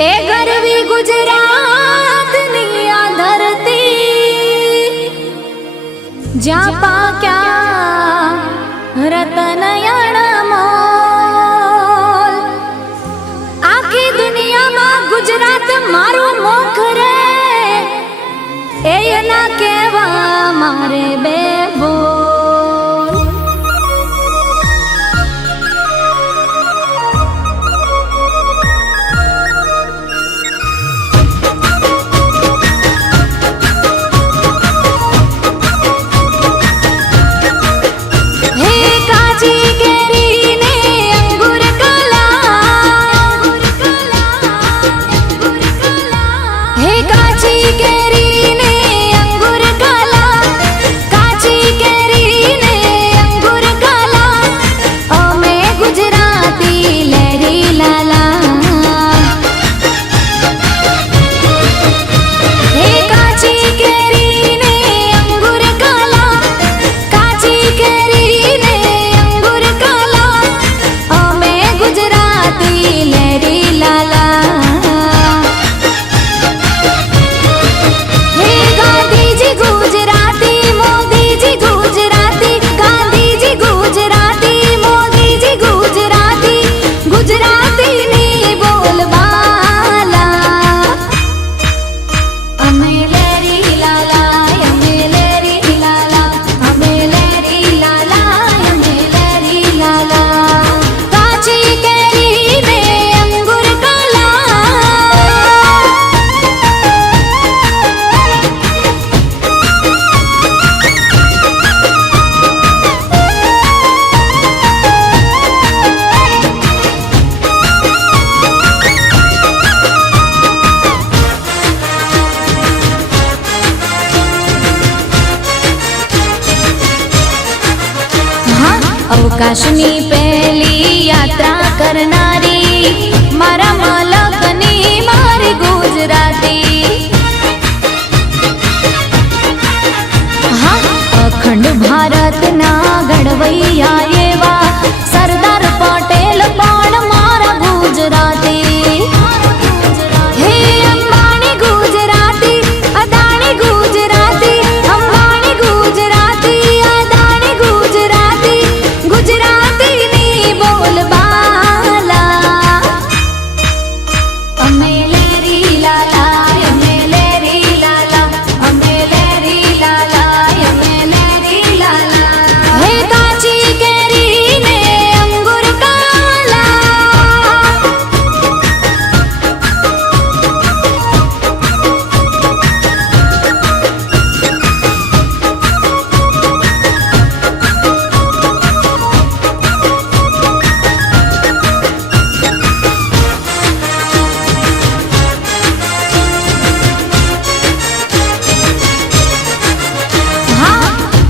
ए गरवी गुजरात निया धरती ज्या पाक्या रतन मोल आखी दुनिया में गुजरात मारू मोख रे ए ना केवा मारे बेबो अवकाशनी पहली यात्रा करनारी मारा मालकनी मारी गुजराती हाँ अखंड भारत ना घड़वैया एवा सरदार पटेल पण मारा गुजराती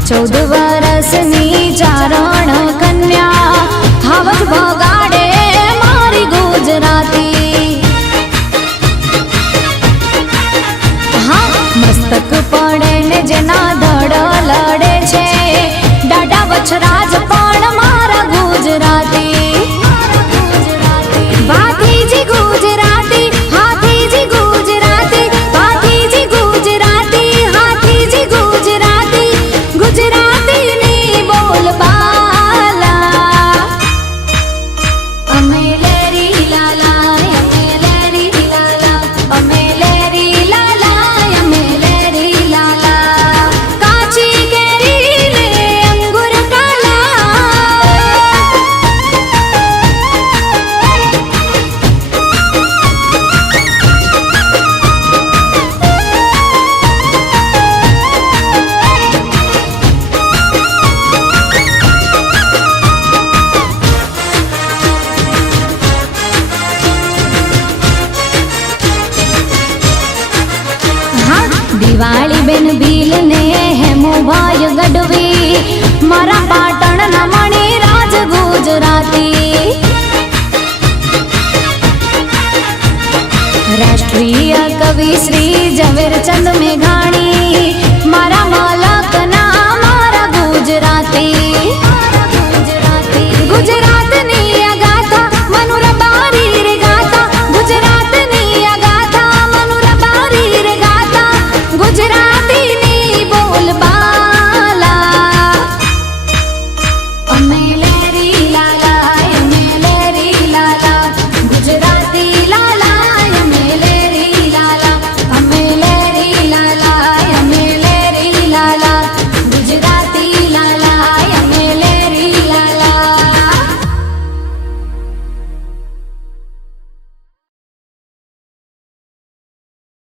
चौद वर्षनी चारण कन्या हावज बगाड़े मारी गुजराती हाँ मस्तक पड़े ने जेना धड़ लड़े छे डाडा वछराज पण मारा गुजराती भातीजी गुजराती हाथीजी गुजराती भातीजी गुजराती हाथीजी गुजराती गुजराती नी बोल बाला अमे लेरी लाला अमे लेरी लाला अमे लेरी लाला अमे लेरी लाला काची केरी ने अंगूर काला दिवाली बेन भील ने हेमू भाई गढ़वी मारा पाटण ना मणि राज गुजराती राष्ट्रीय कवि श्री झवेरचंद मेघाणी